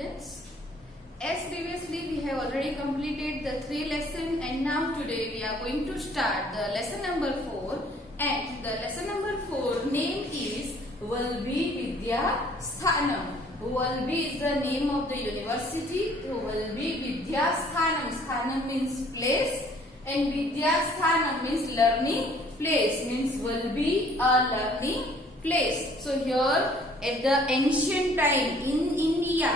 students. As previously we have already completed the 3 lessons and now today we are going to start the lesson number 4, and the lesson number 4 name is Valbhi Vidya Sthanam. Valbhi is the name of the university. Valbhi Vidya Sthanam. Sthanam means place and Vidya Sthanam means learning place, means Valbhi a learning place. So here at the ancient time in India,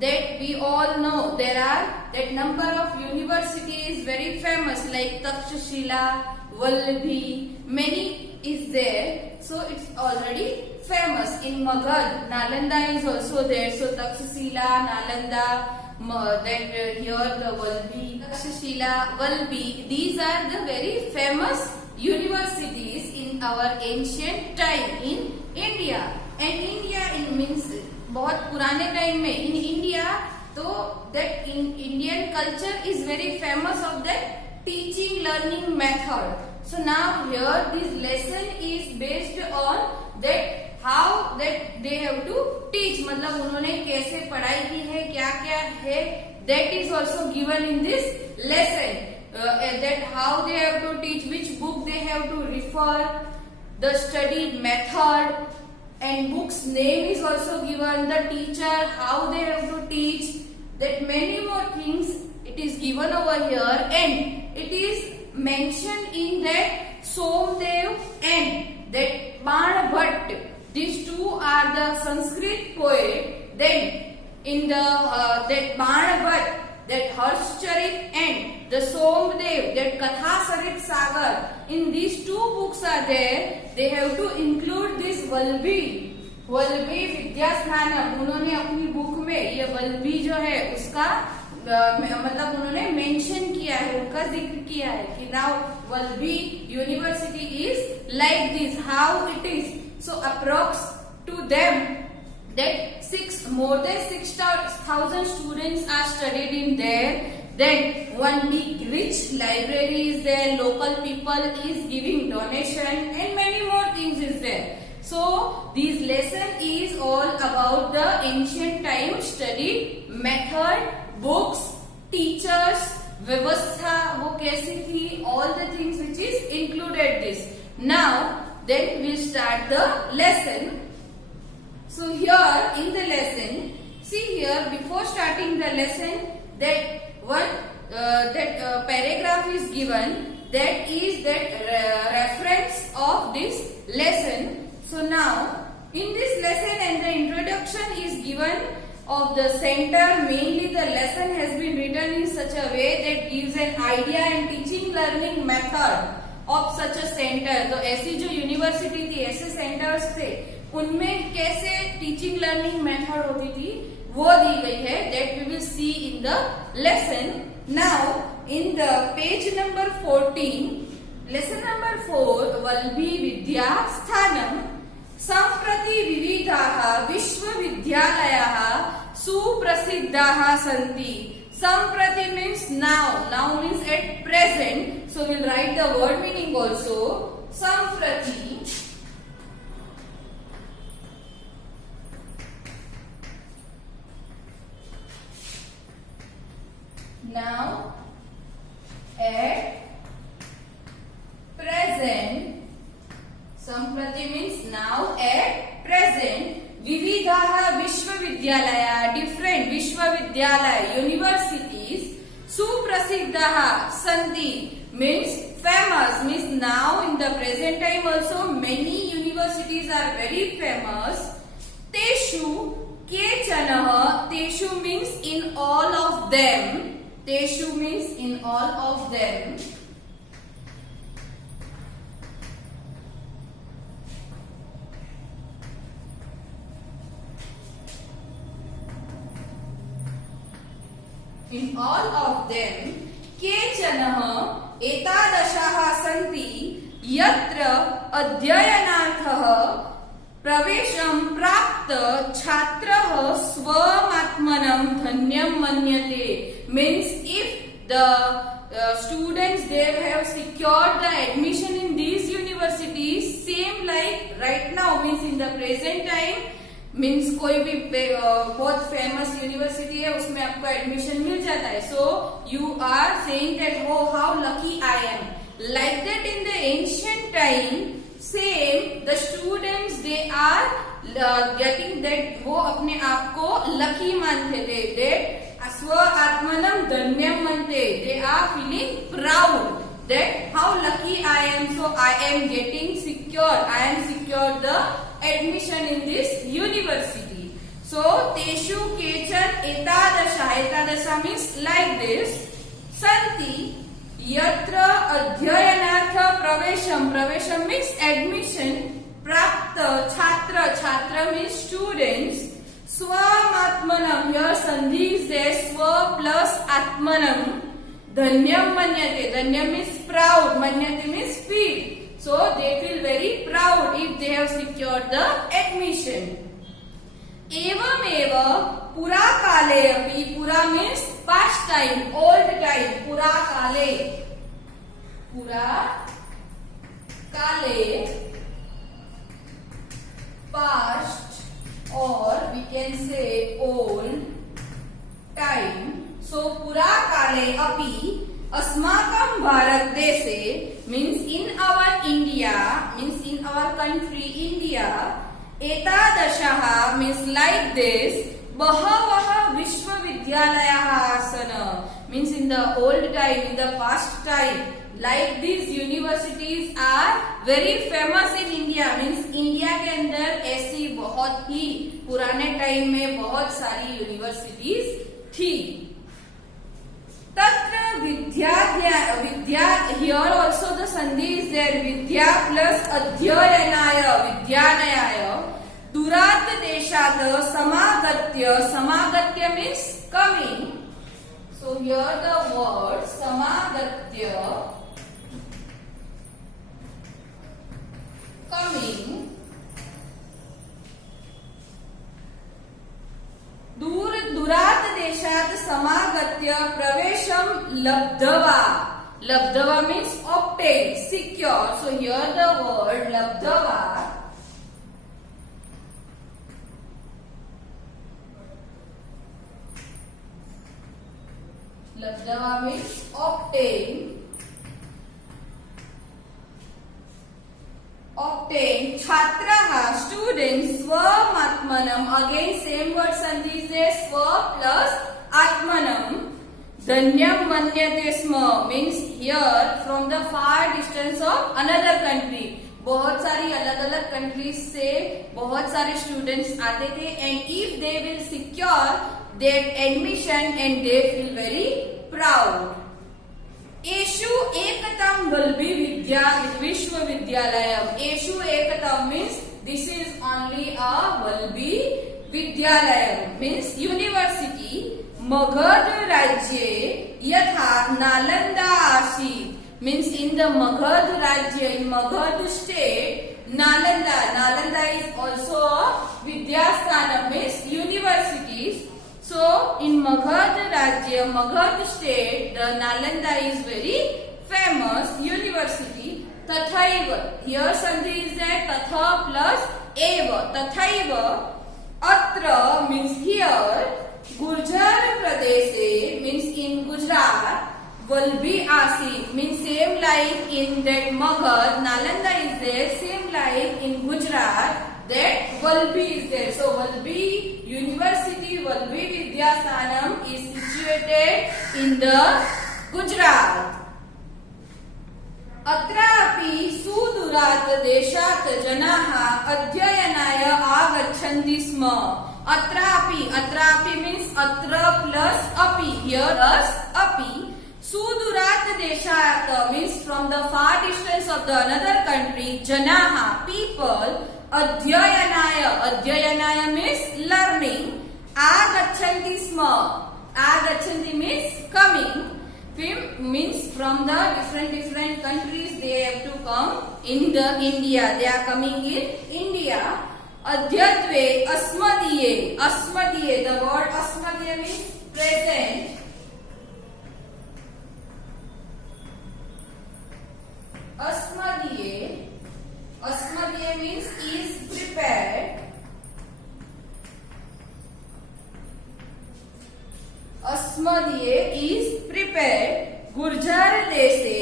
that we all know there are that number of universities very famous like Takshashila, Valbhi, many is there. So it's already famous. In Magad, Nalanda is also there. So Takshashila, Nalanda, here the Valbhi, Takshashila, Valbhi, these are the very famous universities in our ancient time in India. And India in means बहुत पुराने time में in India, तो that in Indian culture is very famous of that teaching learning method. So now here this lesson is based on that how that they have to teach, मतलब उन्होंने कैसे पढ़ाई की है, क्या क्या है, that is also given in this lesson. That how they have to teach, which book they have to refer, the study method, and book's name is also given, the teacher, how they have to teach, that many more things it is given over here, and it is mentioned in that Somdev and that Bana Bhatt. These two are the Sanskrit poet. Then in the that Bana Bhatt, that Harshcharit and the Somdev, that Kathasarit Sagar, in these two books are there. They have to include this Valbhi विद्या स्थानम. उन्होंने अपनी book में ये वल्भी जो है उसका मतलब उन्होंने mention किया है, उनका जिक्र किया है कि now Valabhi university is like this, how it is. So approx to them that more than 6,000 students are studied in there. Then one big rich library is there, local people is giving donation and many more things is there. So this lesson is all about the ancient time study method, books, teachers, vyavastha वो कैसी थी, all the things which is included this. Now then we'll start the lesson. So here in the lesson, see here before starting the lesson that one paragraph is given, that is that reference of this lesson. So now in this lesson and the introduction is given of the center. Mainly the lesson has been written in such a way that gives an idea and teaching learning method of such a center. तो ऐसी जो university थी, ऐसे centres थे, उनमें कैसे teaching learning method होती थी वो दी गई है. That we will see in the lesson. Now in the page number 14, lesson number 4, Valabhi विद्या स्थानम. सम्प्रति विविधाः विश्वविद्यालयाः सुप्रसिद्धाः सन्ति. सम्प्रति means now, now means at present, so we'll write the word meaning also. सम्प्रति now, at present, Samprati means now at present, Vividhaha Vishwavidyalaya, different Vishwavidyalaya, universities, Suprasiddhaha Santi means famous, means now in the present time also many universities are very famous. Teshu Kechanaha, Teshu means in all of them. Teshu means in all of them. In all of them, केचनः एतादशाः सन्ति यत्र अध्ययनार्थः प्रवेशं प्राप्त छात्रः स्वमात्मनं धन्यं मन्यते. Means if the students they have secured the admission in these universities, same like right now, means in the present time means कोई भी बहुत famous university है उसमें आपको एडमिशन मिल जाता है. So you are saying that oh how lucky I am. Like that in the ancient time same the students they are getting that, वो अपने आप को लकी मानते थे. दैट स्व आत्मनम धन्यम मनते. They are feeling proud that how lucky I am, so I am getting secure, I am secured the admission in this university. So teshu kechan etadasha, etadasha means like this, santi yatra adhyayanartha pravesham, pravesham means admission, prapta chhatra, chhatra means students, swamatmanam, here sandhi is there, swa plus atmanam, धन्यम मन्यते, धन्यम means proud, मन्यते means feel. So they feel very proud if they have secured the admission. एवमेव पुरा काले अपि, पुरा means past time, old time, पुरा काले, पुरा काले past, or we can say old time. So पुरा काले अपि अस्माकं भारत देशे means in our India, means in our country India, एतादशः means like this, बहवः विश्वविद्यालयाः आसन्. means in the old time, in the past time, like these universities are very famous in India. means India के अंदर ऐसी बहुत ही पुराने time में बहुत सारी यूनिवर्सिटीज थी. तत्र विद्या, here also the sandhi is there, vidya plus adhyayanaय, विद्यालयाय. दुरात देशात समागत्य, समागत्य means coming. So here the word समागत्य, coming. दुरात देशात समागत्य प्रवेशम लब्धवा, लब्धवा means obtain, secure. So here the word labdhava, labdhava means obtain, obtain. Chhatraha, students, swam atmanam, again same word sandhi is there, swa plus atmanam. Dhanyam manyate sma means here from the far distance of another country. बहुत सारी अलग अलग countries से बहुत सारे students आते थे, and if they will secure their admission and they feel very proud. एषु एकतम वल्भी विद्या विश्वविद्यालयम. एषु एकतम means this is only a Valabhi विद्यालयम मीन्स यूनिवर्सिटी. मगध राज्ये यथा नालंदा आसीत् means in the Magadh Rajya, in Magadh state, Nalanda, Nalanda is also a Vidyasthanam means universities. So in Magadh Rajya, Magadh state, the Nalanda is very famous university. Tathaiva, here sandhi is there, tatha plus eva, tathaiva. Atra means here, Gurjar Pradeshe means in Gujarat. Valbhi Asit means same like in that Magadh, Nalanda is there, same like in Gujarat, that Valbhi is there. So Valbhi University, Valbhi Vidyasthanam is situated in the Gujarat. अत्रापि सुदूरात् देशात् जनाः अध्ययनाय आगच्छन्ति स्म. अत्रापि, अत्रापि means अत्र plus अपि, here plus अपि. Sudurat deshat means from the far distance of the another country. Janaha, people. Adhyayanaya, adhyayanaya means learning. Agachanti sma, agachanti means coming. Means from the different countries they have to come in the India. They are coming in India. Adhyatve, asmadiye, asmadiye. The word asmadiye means present. Asmadiye, asmadiye means is prepared. अस्मदीय is prepared. Gurjar देशे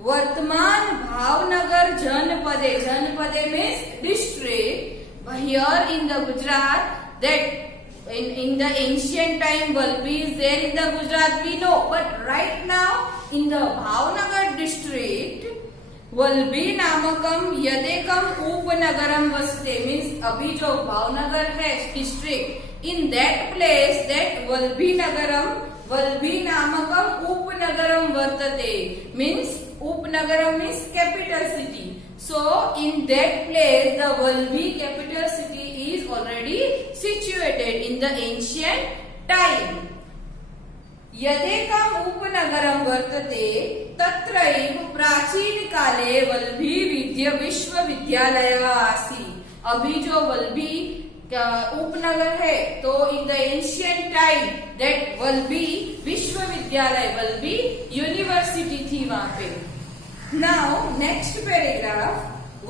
वर्तमान भावनगर जनपदे, जनपदे means district. Here in the Gujarat, that in the ancient time Valbi is there in the Gujarat, we know, but right now in the Bhavnagar district Valabhi नामकम यदेकम उपनगरम वसते, means अभी जो भावनगर है district, in that place that Valabhi नगरम, वल्भी नामकम उपनगरम वर्तते, मीन्स उपनगरम means capital city. So in that place the Valbi capital city is already situated in the ancient time. यदेकम उपनगरम वर्तते तत्रैव प्राचीन काले वल्भी विद्या विश्वविद्यालय आसीत्. अभी जो वल्भी उपनगर है तो in the ancient time that Valabhi विश्वविद्यालय, वल्भी यूनिवर्सिटी थी वहां पे. नाउ नेक्स्ट पैराग्राफ,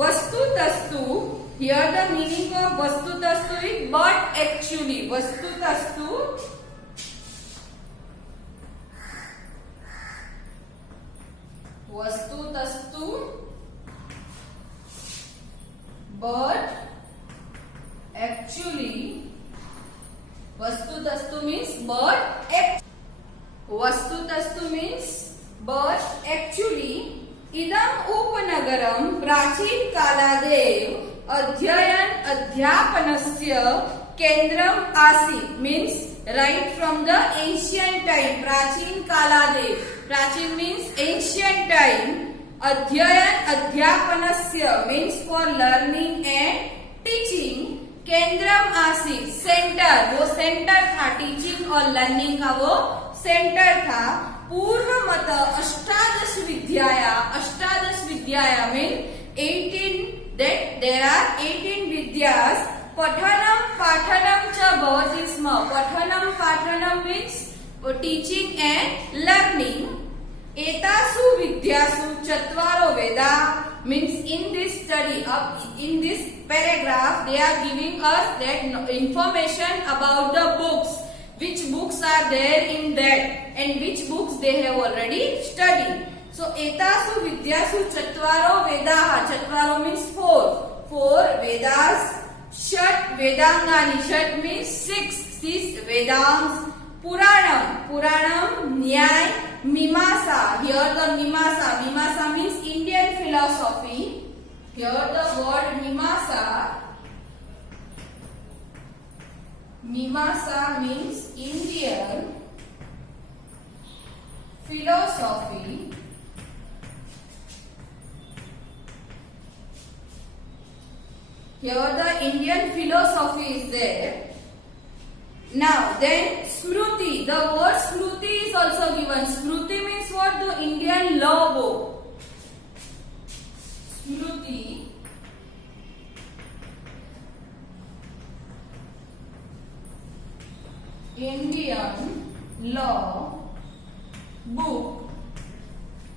वस्तुतस्तु. हियर द मीनिंग ऑफ वस्तुतस्तु इज बट एक्चुअली. वस्तुतस्तु वस्तुतस्तु but actually. वस्तुतस्तु means but वस्तुतस्तु means but actually. इदम उपनगरम प्राचीन कालादेव अध्ययन अध्यापनस्य केंद्रम आसीत्, means right from the ancient time. प्राचीन कालादेव, प्राचीन means ancient time. अध्ययन अध्यापनस्य means for learning and teaching. केंद्रम आसीत् सेंटर, वो सेंटर था टीचिंग और लर्निंग का, वो सेंटर था. पूर्व मत अष्टादश विद्याया, अष्टादश विद्याया मीन 18, that there are 18 विद्यास. पठनम पाठनम च भवति स्म. पठनम पाठनम means teaching and learning. एतासु विद्यासु चत्वारो Veda, means in this study, in this paragraph they are giving us that information about the books, which books are there in that and which books they have already studied. So एतासु विद्यासु चत्वारो वेदाः. चत्वारो means four vedas. षट वेदांगानि, षट means six वेदांस. पुराणम न्याय, मीमांसा. Here the mimasa means Indian philosophy. Here the word mimasa means Indian philosophy. Here the Indian philosophy is there. Now then Smruti, the word Smruti is also given. Smruti means what? The Indian law book. Smruti. Indian law book.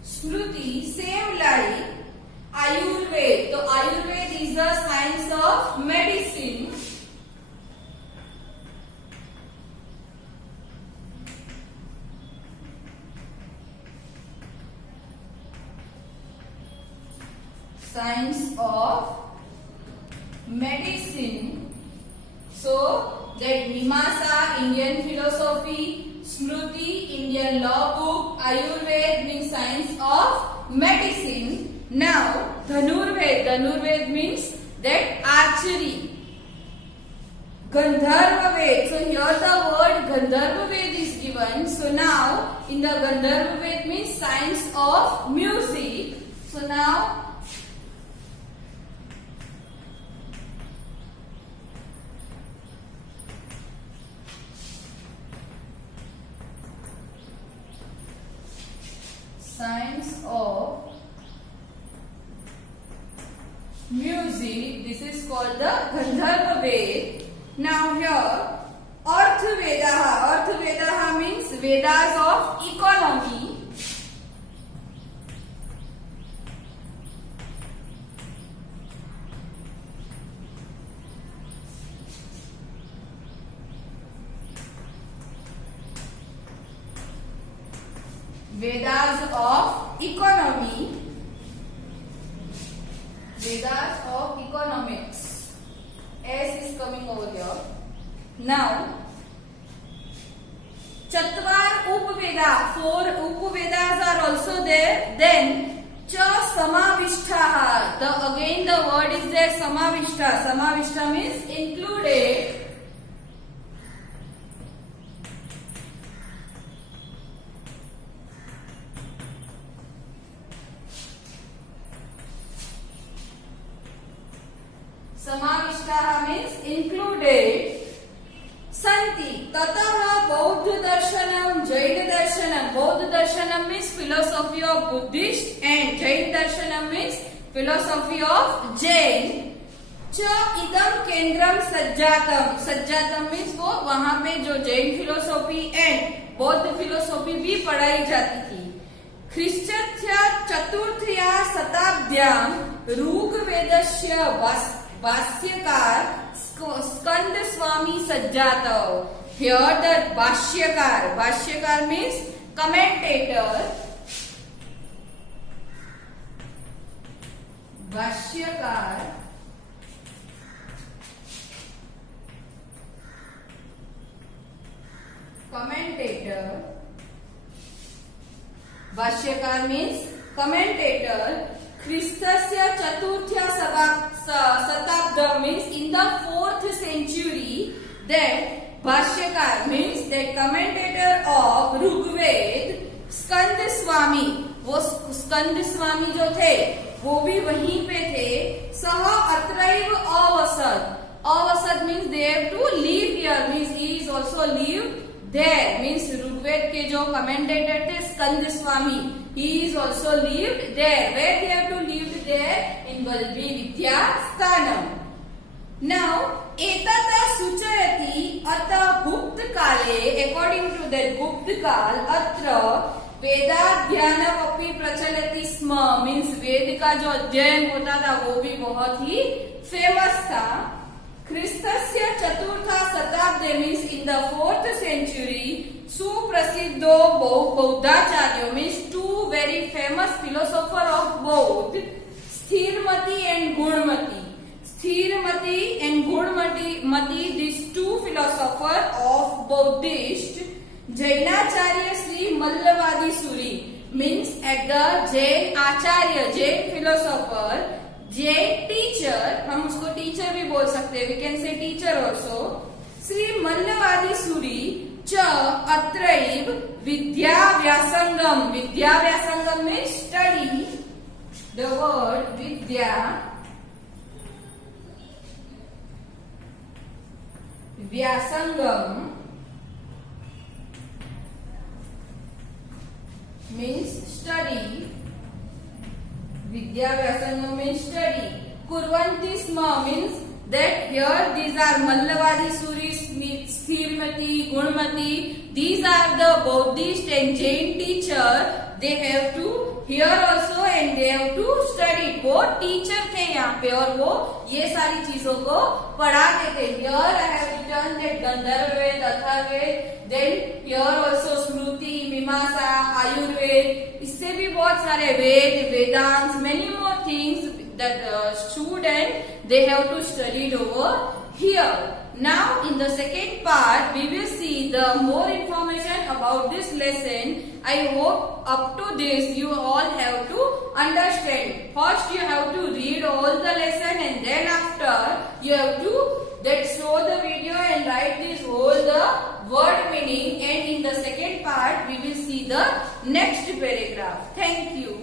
Smruti, same like Ayurveda. So Ayurveda is the science of medicine. Science of medicine. So that Mimasa, Indian philosophy, Smruti, Indian law book, Ayurveda means science of medicine. Now Dhanurved means that archery. Gandharva. So here the word Gandharva is given. So now in the Gandharva means science of music. So now science of music, this is called the Gandharva Ved. Now here Arthvedaha means Vedas of economy. Vedas of economy, Vedas of economics. S is coming over here. Now, Chatvar Upaveda, 4 Upavedas are also there. Then, Cha Samavishtaha, again the word is there, Samavishta. Samavishta means included. Samavishtaha means included. Santi. Tataha Bauddha Darshanam, Jain Darshanam. Bauddha Darshanam means philosophy of Buddhist and Jain Darshanam means philosophy of Jain. Cha idam kendram sajjatam. Sajjatam means वो वहाँ पे जो Jain philosophy and बौद्ध philosophy भी पढ़ाई जाती थी. ख्रिस्टस्य चतुर्थया शताब्द्याम ऋग्वेदस्य भाष्यकार स्कंद स्वामी सज्जातव. Here the भाष्यकार, भाष्यकार means commentator. भाष्यकार commentator. भाष्यकार means commentator. Christasya Chaturthya Satabdam means in the 4th century. Then भाष्यकार means the commentator of Rigved, स्कंद स्वामी. वो स्कंद स्वामी जो थे वो भी वहीं पे थे. सह अत्रैव अवसद. अवसद means they have to live here, means he is also live there, means Rigveda के जो कमेंटेटर थे स्कंद स्वामी, he is also lived there. Where they have to live there? In Valvi Vidya Sthanam. Now, etata suchayati ata Gupta kale, according to that Gupta kal, atra वेदाध्ययनम अपि प्रचलति स्म, means वेद का जो अध्ययन होता था वो भी बहुत ही फेमस था. ख्रिस्तस्य चतुर्था शताब्दी means in the 4th century सुप्रसिद्धो बौद्धाचार्यो means 2 very famous philosopher of Bauddha, Sthiramati and Gunamati. Sthiramati and Gunamati, these 2 philosophers of Buddhist. जैनाचार्य Shri Mallavadi Suri means at the Jain आचार्य, जैन फिलोसोफर, जैन टीचर, हम उसको टीचर भी बोल सकते हैं, we can say teacher also. Shri Mallavadi Suri च अत्रैव विद्या व्यासंगम. विद्या व्यासंगम में स्टडी, द वर्ड विद्या व्यासंगम means study. Vidya Vyasangam means study. Kurvanti sma means that here these are Mallavadi Suris, Sthirmati, Gunmati. These are the Buddhist and Jain teacher. They have to hear also and they have to study. वो teacher थे यहाँ पे और वो ये सारी चीजों को पढ़ाते थे. Here I have written that Gandharved, Atharved, then here also Smruti, Mimasa, Ayurved. इससे भी बहुत सारे वेद, Vedants, many more things that student they have to study over here. Now in the second part we will see the more information about this lesson. I hope up to this you all have to understand. First you have to read all the lesson and then after you have to show the video and write this whole the word meaning, and in the second part we will see the next paragraph. Thank you.